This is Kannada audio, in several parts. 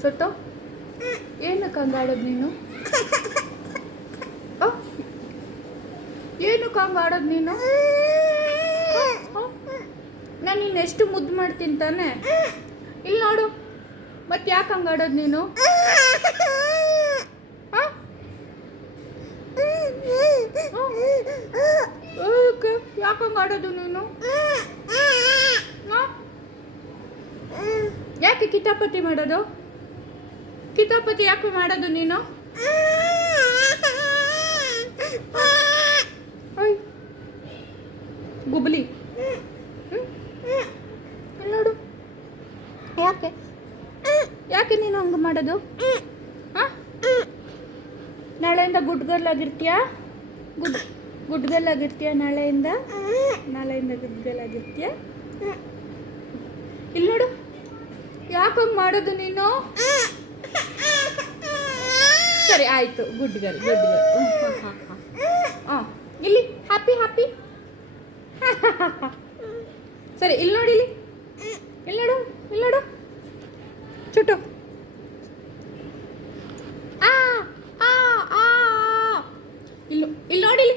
ಚೊಟ್ಟು ಏನಕ್ಕೆ ಹಂಗಾಡೋದು ನೀನು? ಏನಕ್ಕೆ ಹಂಗಾಡೋದು ನೀನು? ನಾನು ನೀನು ಎಷ್ಟು ಮುದ್ದು ಮಾಡ್ತೀನಿ ತಾನೆ? ಇಲ್ಲಿ ನೋಡು, ಮತ್ತೆ ಯಾಕೆ ಹಂಗಾಡೋದು ನೀನು? ಯಾಕೆ ಹಂಗಾಡೋದು ನೀನು? ಯಾಕೆ ಕಿತಾಪತಿ ಮಾಡೋದು? ಕಿತಾಪತಿ ಯಾಕೆ ಮಾಡೋದು ನೀನು? ಗುಬ್ಲಿ ನೋಡು, ಯಾಕೆ ಯಾಕೆ ನೀನು ಹಂಗೆ ಮಾಡೋದು? ನಾಳೆಯಿಂದ ಗುಡ್ ಗರ್ಲ್ ಆಗಿರ್ತೀಯಾ? ಗುಡ್ ಗರ್ಲ್ ಆಗಿರ್ತೀಯ ನಾಳೆಯಿಂದ ಗುಡ್ ಗರ್ಲ್ ಆಗಿರ್ತೀಯ? ಇಲ್ಲಿ ನೋಡು, ಯಾಕೆ ಹಂಗೆ ಮಾಡೋದು ನೀನು? ಸರಿ ಆಯಿತು, ಗುಡ್ ಗರ್ಲ್. ಇಲ್ಲಿ ಹ್ಯಾಪಿ ಹ್ಯಾಪಿ. ಸರಿ ಇಲ್ಲಿ ನೋಡಿ, ಇಲ್ಲಿ ನೋಡು ಚುಟ್ಟು. ಇಲ್ಲಿ ನೋಡಿ,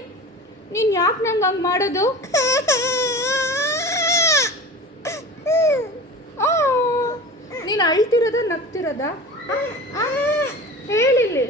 ನೀನು ಯಾಕೆ ನಂಗೆ ಹಂಗೆ ಮಾಡೋದು? ನೀನು ಅಳ್ತಿರೋದ ನಗ್ತಿರೋದ? ಹೇಳಿಲ್ಲಿ.